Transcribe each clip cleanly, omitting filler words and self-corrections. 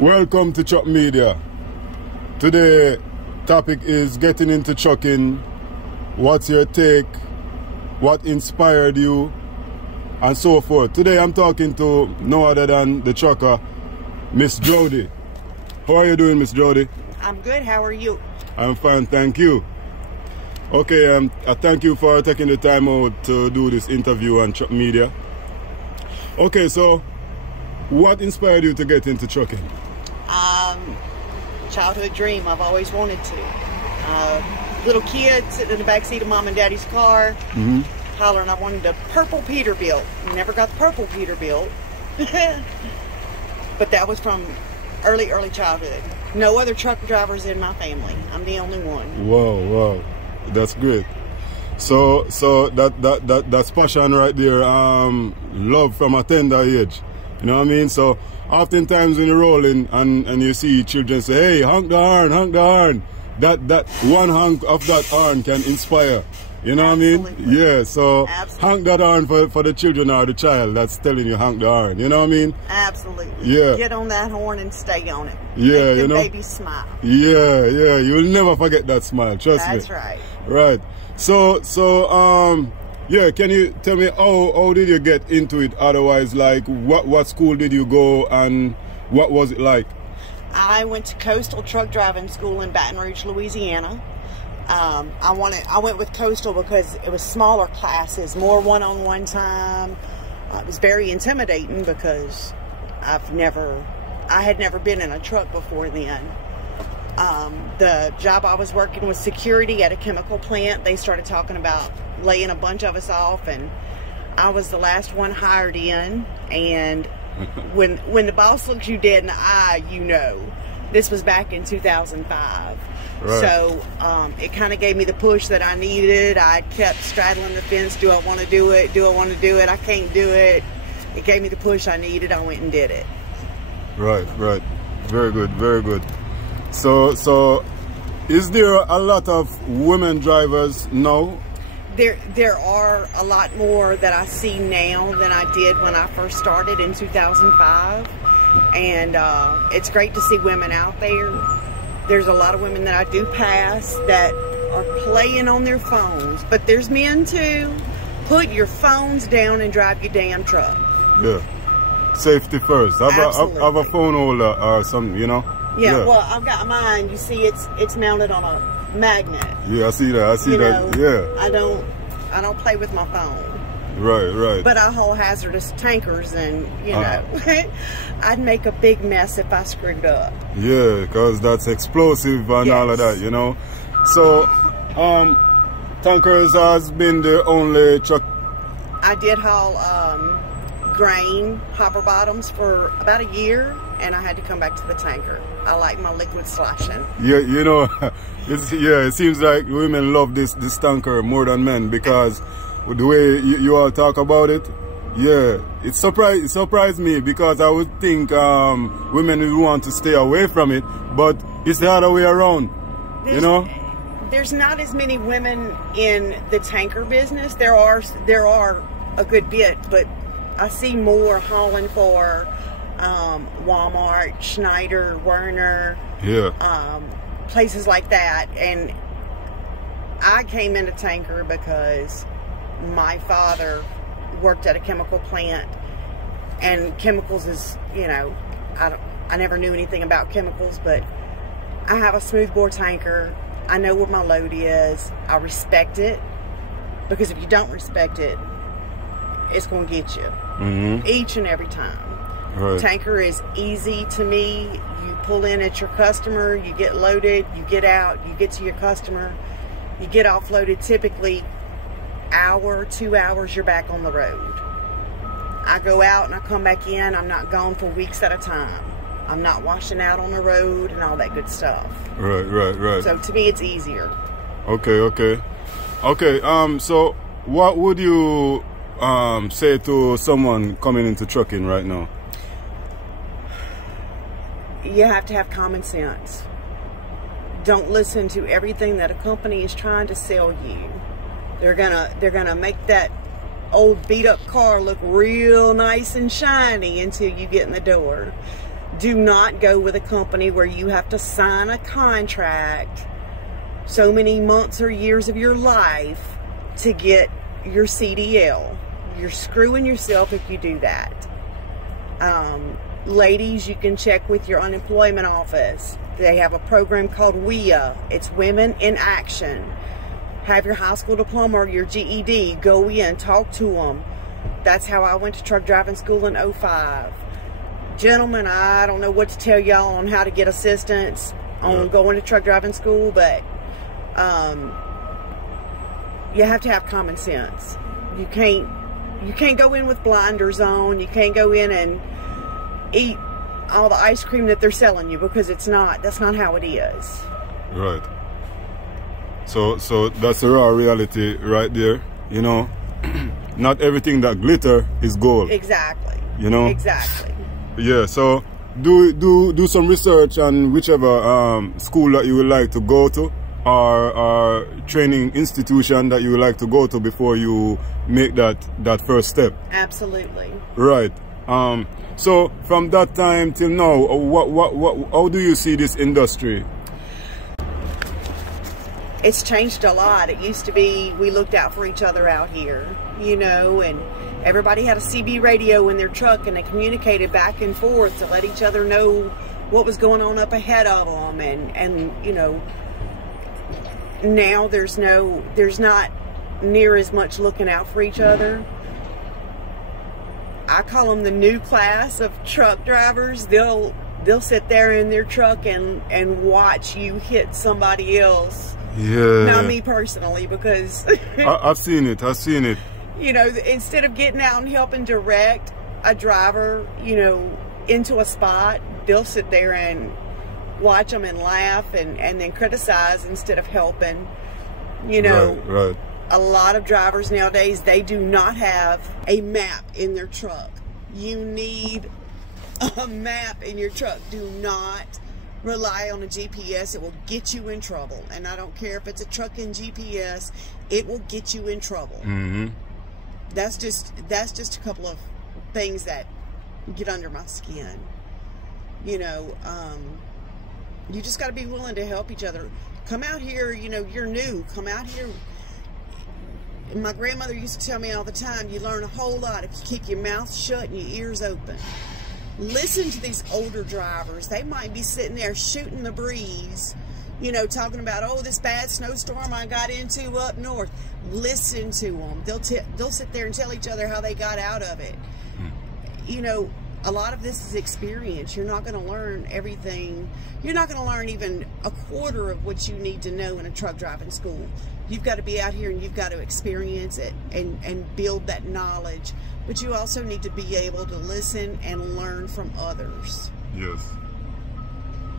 Welcome to Truck Media. Today topic is getting into trucking. What's your take? What inspired you? And so forth. Today I'm talking to no other than the trucker, Miss Jody. How are you doing, Miss Jody? I'm good. How are you? I'm fine, thank you. Okay, I thank you for taking the time out to do this interview on Truck Media. Okay, so what inspired you to get into trucking? Childhood dream. I've always wanted to. Little kid sitting in the backseat of mom and daddy's car, hollering, I wanted a purple Peterbilt. Never got the purple Peterbilt. But that was from early childhood. No other truck drivers in my family. I'm the only one. Wow. That's great. So that's passion right there. Love from a tender age. You know what I mean? So oftentimes when you're rolling and you see children say, hey, honk the horn, that one honk of that horn can inspire. You know Absolutely. what I mean? Yeah, so Absolutely. honk that horn for the children or the child that's telling you honk the horn. You know what I mean? Absolutely. Yeah. Get on that horn and stay on it. Yeah, Make you know. babies smile. Yeah, you'll never forget that smile, trust me. That's right. Right. So yeah, can you tell me how did you get into it? Otherwise, like what school did you go and what was it like? I went to Coastal Truck Driving School in Baton Rouge, Louisiana. I went with Coastal because it was smaller classes, more one-on-one time. It was very intimidating because I had never been in a truck before then. The job I was working was security at a chemical plant. They started talking about laying a bunch of us off, and I was the last one hired in. And when the boss looks you dead in the eye, you know. This was back in 2005. Right. So it kind of gave me the push that I needed. I kept straddling the fence. Do I want to do it? Do I want to do it? I can't do it. It gave me the push I needed. I went and did it. Right. Very good. So is there a lot of women drivers now? There are a lot more that I see now than I did when I first started in 2005. And it's great to see women out there. There's a lot of women that I do pass that are playing on their phones. But there's men too. Put your phones down and drive your damn truck. Yeah. Safety first. Have a phone holder or something, you know? Yeah, well, I've got mine. You see, it's mounted on a magnet. Yeah, I see that. Yeah. I don't play with my phone. Right. But I haul hazardous tankers, and you know, I'd make a big mess if I screwed up. Yeah, because that's explosive and all of that, you know. So, tankers has been the only truck. I did haul grain hopper bottoms for about a year, and I had to come back to the tanker. I like my liquid sloshing. Yeah, you know, it seems like women love this tanker more than men because the way you all talk about it, yeah, it surprised me because I would think women would want to stay away from it, but it's the other way around, you know? There's not as many women in the tanker business. There are a good bit, but I see more hauling for Walmart, Schneider, Werner, places like that. And I came into tanker because my father worked at a chemical plant, and chemicals is, you know, I never knew anything about chemicals, but I have a smoothbore tanker. I know where my load is. I respect it, because if you don't respect it, it's going to get you each and every time. Right. Tanker is easy to me. You pull in at your customer, you get loaded, you get out, you get to your customer, you get offloaded. Typically, hour, 2 hours, you're back on the road. I go out and I come back in. I'm not gone for weeks at a time. I'm not washing out on the road and all that good stuff. Right. So to me, it's easier. Okay. So what would you say to someone coming into trucking right now? You have to have common sense. Don't listen to everything that a company is trying to sell you. They're gonna make that old beat up car look real nice and shiny until you get in the door. Do not go with a company where you have to sign a contract so many months or years of your life to get your C.D.L. You're screwing yourself if you do that. Ladies, you can check with your unemployment office. They have a program called W.I.A. It's Women in Action. Have your high school diploma or your GED. Go in, talk to them. That's how I went to truck driving school in 2005. Gentlemen, I don't know what to tell y'all on how to get assistance on going to truck driving school, but you have to have common sense. You can't go in with blinders on. You can't go in and eat all the ice cream that they're selling you, because that's not how it is. Right. So that's the raw reality right there. You know, not everything that glitter is gold. Exactly. You know. Exactly. Yeah. So do some research on whichever school that you would like to go to, or training institution that you would like to go to before you make that first step. Absolutely. Right. So from that time till now, how do you see this industry? It's changed a lot. It used to be we looked out for each other out here, you know, and everybody had a CB radio in their truck, and they communicated back and forth to let each other know what was going on up ahead of them, and you know, now there's not near as much looking out for each other. I call them the new class of truck drivers. They'll sit there in their truck and watch you hit somebody else. Yeah. Not me personally, because I've seen it. You know, instead of getting out and helping direct a driver, you know, into a spot, they'll sit there and watch them and laugh and then criticize instead of helping. You know, right. A lot of drivers nowadays, they do not have a map in their truck. You need a map in your truck. Do not rely on a GPS. It will get you in trouble. And I don't care if it's a truck and GPS, it will get you in trouble. Mm-hmm. That's just a couple of things that get under my skin. You know, you just got to be willing to help each other. Come out here, you know, you're new. Come out here. My grandmother used to tell me all the time, you learn a whole lot if you keep your mouth shut and your ears open. Listen to these older drivers. They might be sitting there shooting the breeze, you know, talking about, oh, this bad snowstorm I got into up north. Listen to them. They'll sit there and tell each other how they got out of it. You know, a lot of this is experience. You're not going to learn everything. You're not going to learn even a quarter of what you need to know in a truck driving school. You've got to be out here and you've got to experience it and build that knowledge. But you also need to be able to listen and learn from others. Yes.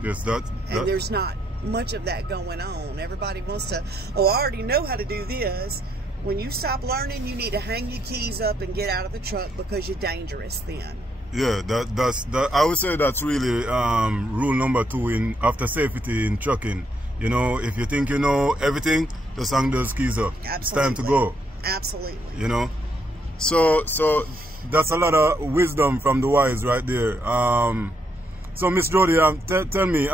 Yes, and there's not much of that going on. Everybody wants to, oh, I already know how to do this. When you stop learning, you need to hang your keys up and get out of the truck, because you're dangerous then. Yeah, that's I would say that's really rule number 2 after safety in trucking. You know, if you think you know everything, just hang those keys up. Absolutely. It's time to go. Absolutely. You know, so that's a lot of wisdom from the wise right there. So Miss Jody, tell me,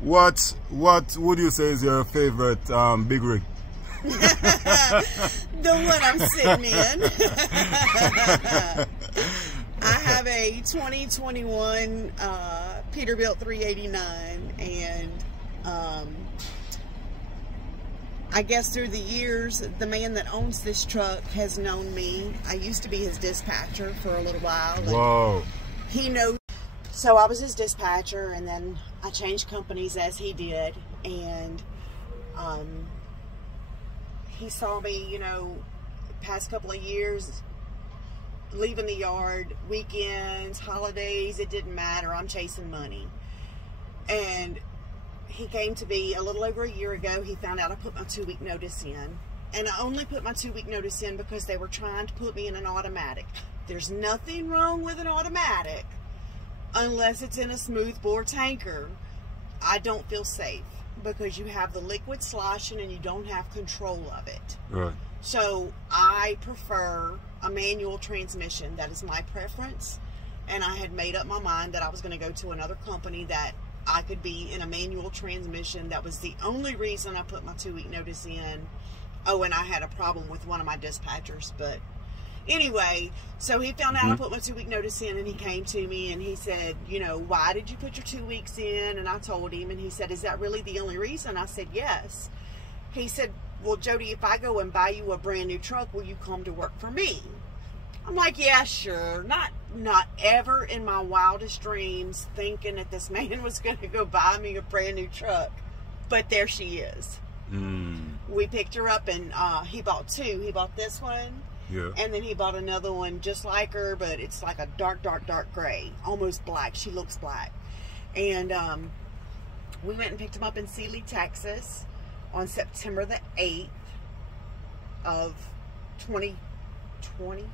what would you say is your favorite big rig? The one I'm sitting in. I have a 2021 Peterbuilt 389, and I guess through the years, the man that owns this truck has known me. I used to be his dispatcher for a little while. Whoa. He knows. So I was his dispatcher, and then I changed companies as he did, and he saw me, you know, past couple of years, leaving the yard, weekends, holidays, it didn't matter. I'm chasing money. And he came to me a little over a year ago. He found out I put my 2-week notice in. And I only put my 2-week notice in because they were trying to put me in an automatic. There's nothing wrong with an automatic unless it's in a smoothbore tanker. I don't feel safe because you have the liquid sloshing and you don't have control of it. Right. So I prefer a manual transmission. That is my preference. and I had made up my mind that I was going to go to another company that I could be in a manual transmission. That was the only reason I put my 2-week notice in. Oh, and I had a problem with one of my dispatchers, but anyway, so he found out I put my 2-week notice in, and he came to me and he said, you know, why did you put your 2 weeks in? And I told him, and he said, is that really the only reason? I said, yes. He said, well, Jody, if I go and buy you a brand new truck, will you come to work for me? I'm like, yeah, sure. Not ever in my wildest dreams thinking that this man was going to go buy me a brand new truck. But there she is. We picked her up, and he bought two. He bought this one. Yeah. And then he bought another one just like her, but it's like a dark, dark, dark gray. Almost black. She looks black. And we went and picked him up in Sealy, Texas on September the 8th of 2020.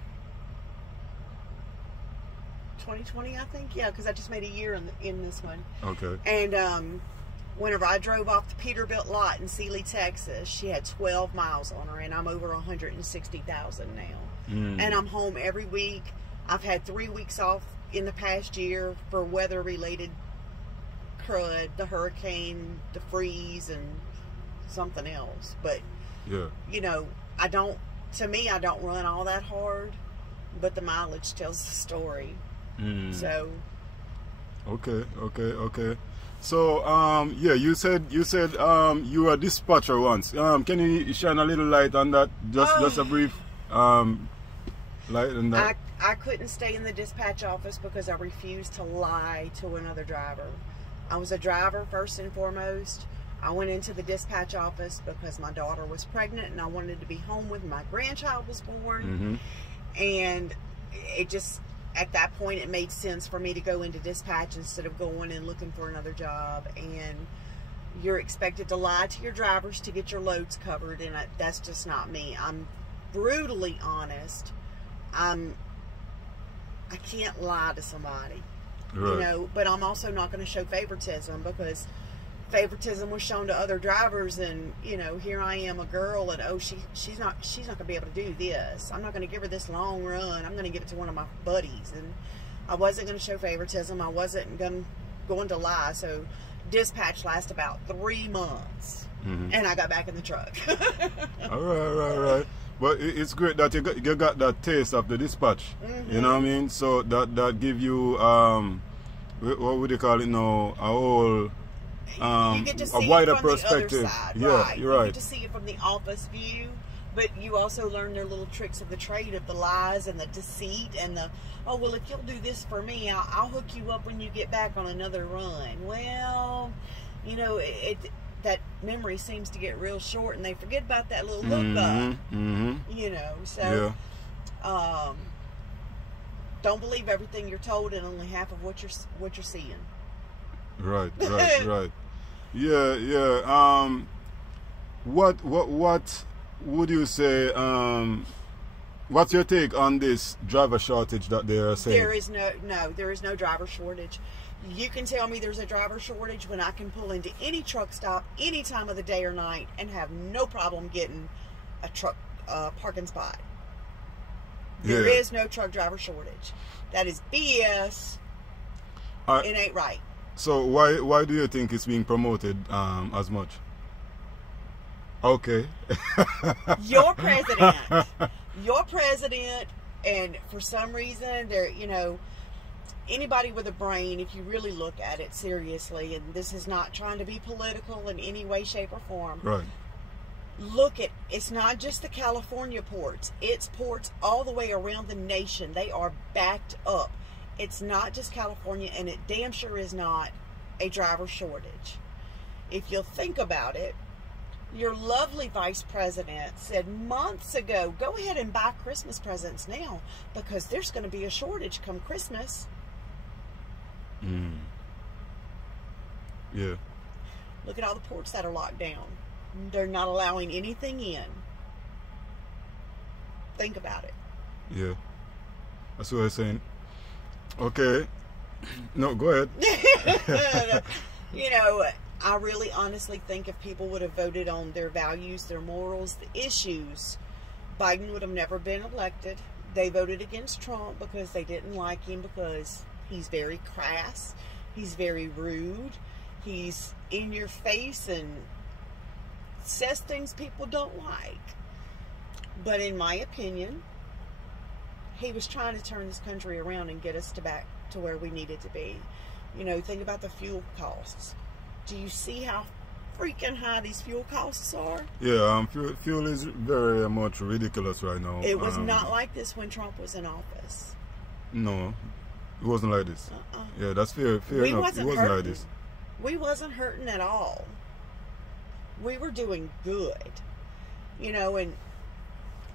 2020, I think. Yeah, because I just made a year in this one. Okay. And whenever I drove off the Peterbuilt lot in Sealy, Texas, she had 12 miles on her, and I'm over 160,000 now. And I'm home every week. I've had 3 weeks off in the past year for weather-related crud, the hurricane, the freeze, and something else. But, you know, to me, I don't run all that hard, but the mileage tells the story. So. Okay. So, yeah, you said you were a dispatcher once. Can you shine a little light on that? Just a brief light on that. I couldn't stay in the dispatch office because I refused to lie to another driver. I was a driver first and foremost. I went into the dispatch office because my daughter was pregnant and I wanted to be home when my grandchild was born. And it just, at that point, it made sense for me to go into dispatch instead of going and looking for another job. And you're expected to lie to your drivers to get your loads covered, and that's just not me. I'm brutally honest. I can't lie to somebody, you know, but I'm also not going to show favoritism, because favoritism was shown to other drivers, and you know, here I am, a girl, and oh, she's not going to be able to do this. I'm not going to give her this long run. I'm going to give it to one of my buddies. And I wasn't going to show favoritism. I wasn't going to lie. So dispatch lasted about 3 months, and I got back in the truck. All right. But it's great that you got that taste of the dispatch. You know what I mean? So that give you what would you call it now? A whole you get to see a wider it from perspective. The other side, yeah, right. You're right. You get to see it from the office view, but you also learn their little tricks of the trade, of the lies and the deceit and the, oh, well, if you'll do this for me, I'll hook you up when you get back on another run. Well, you know, that memory seems to get real short, and they forget about that little hookup. You know, so don't believe everything you're told, and only half of what you're seeing. Right. Yeah. What would you say? What's your take on this driver shortage that they are saying? There is no driver shortage. You can tell me there's a driver shortage when I can pull into any truck stop any time of the day or night and have no problem getting a truck parking spot. There is no truck driver shortage. That is BS. It ain't right. So why do you think it's being promoted as much? Okay. Your president, and for some reason, you know, anybody with a brain, if you really look at it seriously, and this is not trying to be political in any way, shape, or form. Right. Look at, it's not just the California ports. It's ports all the way around the nation. They are backed up. It's not just California, and it damn sure is not a driver shortage. If you'll think about it, your lovely vice president said months ago, go ahead and buy Christmas presents now, because there's going to be a shortage come Christmas. Yeah. Look at all the ports that are locked down. They're not allowing anything in. Think about it. Yeah. That's what I'm saying. Okay. No, go ahead. You know, I really honestly think if people would have voted on their values, their morals, the issues, Biden would have never been elected. they voted against Trump because they didn't like him because he's very crass, he's very rude, he's in your face and says things people don't like. But in my opinion, he was trying to turn this country around and get us back to where we needed to be. You know, think about the fuel costs. Do you see how freaking high these fuel costs are? Yeah, fuel is very much ridiculous right now. It was not like this when Trump was in office. No, it wasn't like this. Yeah, that's fair enough. It wasn't like this. We wasn't hurting at all. We were doing good. You know, and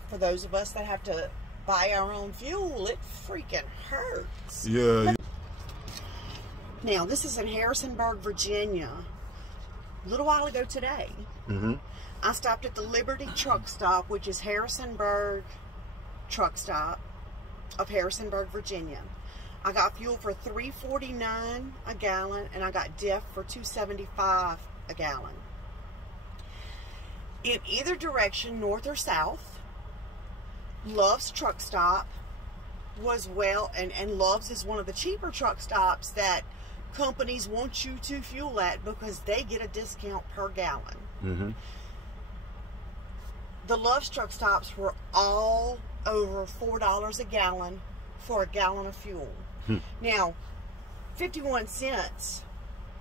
for those of us that have to buy our own fuel, it freaking hurts. Yeah. Now, this is in Harrisonburg, Virginia. A little while ago today, I stopped at the Liberty truck stop, which is Harrisonburg truck stop of Harrisonburg, Virginia. I got fuel for $3.49 a gallon, and I got diff for $2.75 a gallon. In either direction, north or south, Love's truck stop was and Love's is one of the cheaper truck stops that companies want you to fuel at because they get a discount per gallon. The Love's truck stops were all over $4 a gallon for a gallon of fuel. Now, 51 cents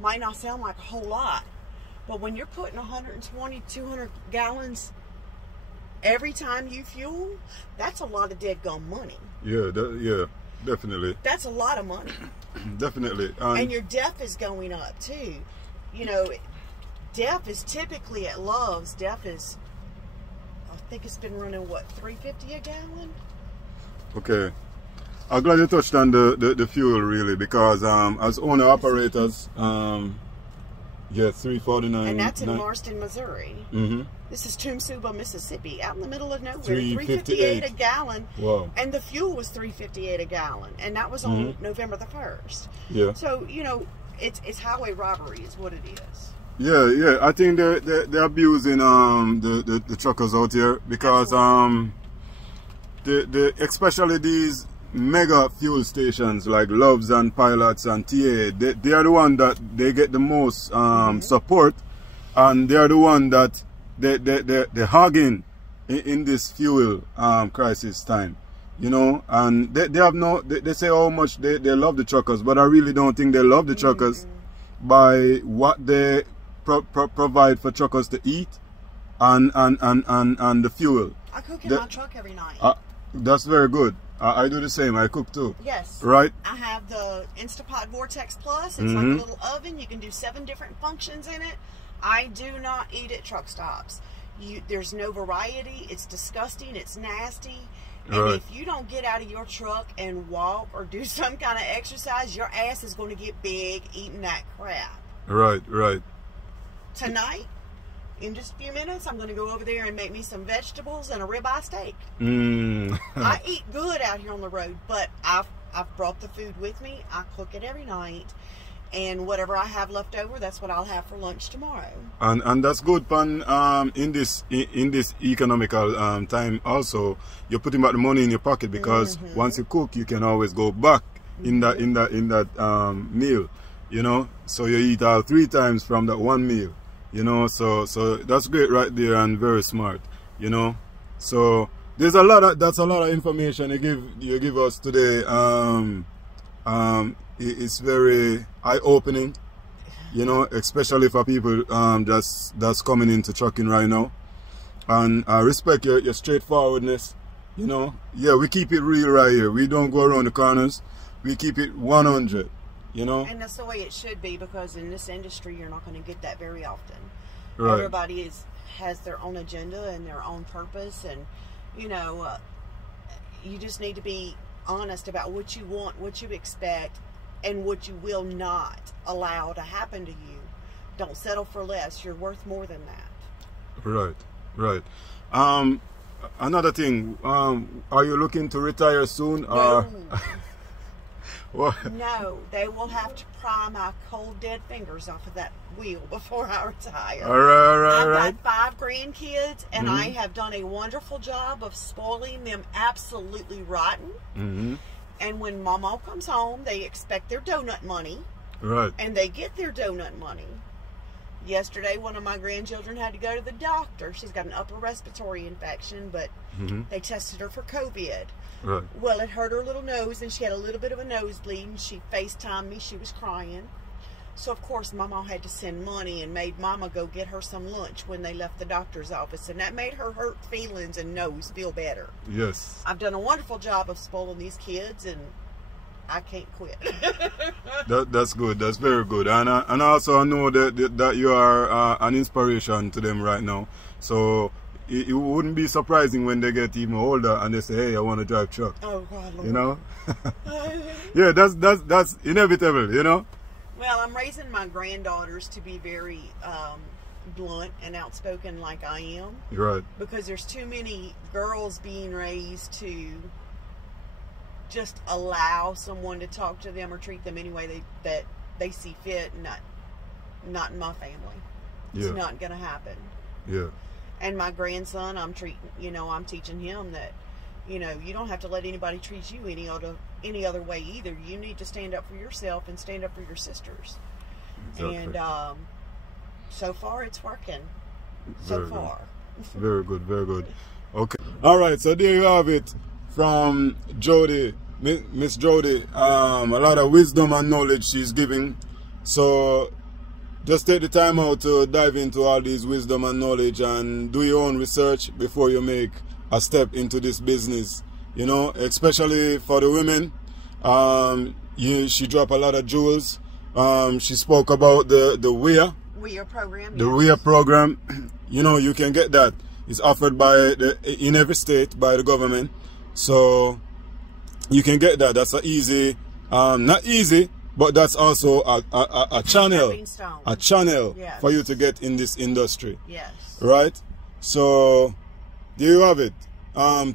might not sound like a whole lot, but when you're putting 120, 200 gallons every time you fuel, that's a lot of dead gum money. Yeah, yeah, definitely. That's a lot of money. Definitely. And your DEF is going up too. You know, DEF is typically at Love's. DEF is, I think it's been running what, $3.50 a gallon? Okay. I'm glad you touched on the fuel really, because as owner operators, yeah, $3.49. And that's in Marston, Missouri. This is Tumsuba, Mississippi, out in the middle of nowhere. $3.58 a gallon. Wow. And the fuel was $3.58 a gallon, and that was on November the 1st. Yeah. So you know, it's highway robbery, is what it is. Yeah, yeah. I think they're abusing the truckers out here because especially these mega fuel stations like Love's and Pilots and TA, they are the one that they get the most support, and they are the one that they're hogging in this fuel crisis time, you know. And they have no, they say how much they love the truckers, but I really don't think they love the truckers by what they provide for truckers to eat and the fuel. I cook in my truck every night. That's very good. I do the same. I cook too. Yes. Right? I have the Instapot Vortex Plus. It's like a little oven. You can do 7 different functions in it. I do not eat at truck stops. There's no variety. It's disgusting. It's nasty. And if you don't get out of your truck and walk or do some kind of exercise, your ass is going to get big eating that crap. Right, right. Tonight, in just a few minutes, I'm going to go over there and make me some vegetables and a ribeye steak. I eat good out here on the road, but I've brought the food with me. I cook it every night, and whatever I have left over, that's what I'll have for lunch tomorrow. And that's good, Pan. In this economical time, also you're putting back the money in your pocket, because once you cook, you can always go back in that meal. You know, so you eat all 3 times from that one meal. You know, so that's great right there, and very smart. You know, so that's a lot of information you give us today. It's very eye-opening, you know, especially for people that's coming into trucking right now. And I respect your straightforwardness. You know, yeah, we keep it real right here. We don't go around the corners. We keep it 100. You know? And that's the way it should be, because in this industry you're not going to get that very often. Right. Everybody has their own agenda and their own purpose, and you know, you just need to be honest about what you want, what you expect, and what you will not allow to happen to you. Don't settle for less. You're worth more than that. Right, right. Another thing, are you looking to retire soon? No. What? No, they will have to pry my cold dead fingers off of that wheel before I retire. All right. I've got 5 grandkids, and I have done a wonderful job of spoiling them absolutely rotten. And when Mama comes home, they expect their donut money. Right. And they get their donut money. Yesterday, one of my grandchildren had to go to the doctor. She's got an upper respiratory infection, but they tested her for COVID. Right. Well, it hurt her little nose, and she had a little bit of a nosebleed, and she FaceTimed me. She was crying. So, of course, Mama had to send money and made Mama go get her some lunch when they left the doctor's office, and that made her hurt feelings and nose feel better. Yes. I've done a wonderful job of spoiling these kids, and I can't quit. That's good. That's very good. And also I know that you are an inspiration to them right now. So it wouldn't be surprising when they get even older and they say, "Hey, I want to drive truck." Oh God, Lord. You know? Yeah, that's inevitable. You know? Well, I'm raising my granddaughters to be very blunt and outspoken, like I am. Right. Because there's too many girls being raised to just allow someone to talk to them or treat them any way that they see fit. Not in my family. It's not going to happen. Yeah. And my grandson, I'm teaching him that, you don't have to let anybody treat you any other way either. You need to stand up for yourself and stand up for your sisters. Exactly. And so far it's working. So far. Very good, very good. Okay. All right, so there you have it from Jody, Miss Jody. A lot of wisdom and knowledge she's giving. So just take the time out to dive into all these wisdom and knowledge and do your own research before you make a step into this business. Especially for the women. She dropped a lot of jewels. She spoke about the W.I.A program. The W.I.A program. You can get that. It's offered in every state by the government. So you can get that. That's a easy, not easy, but that's also a channel. A channel for you to get in this industry. Yes. Right? So there you have it.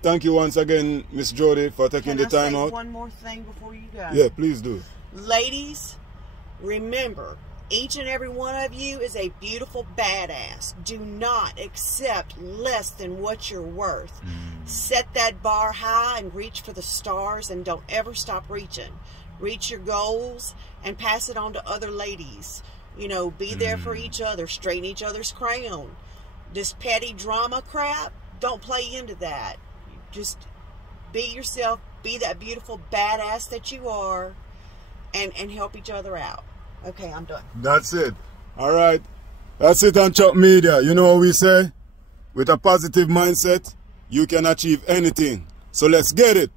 Thank you once again, Miss Jody, for taking the time out. One more thing before you go. Yeah, please do. Ladies, remember, each and every one of you is a beautiful badass. Do not accept less than what you're worth. Set that bar high and reach for the stars, and don't ever stop reaching. Reach your goals and pass it on to other ladies. Be there for each other. Straighten each other's crown. This petty drama crap, don't play into that. Just be yourself. Be that beautiful badass that you are, and help each other out. Okay, I'm done. That's it. All right. That's it on Chop Media. You know what we say? With a positive mindset, you can achieve anything. So let's get it.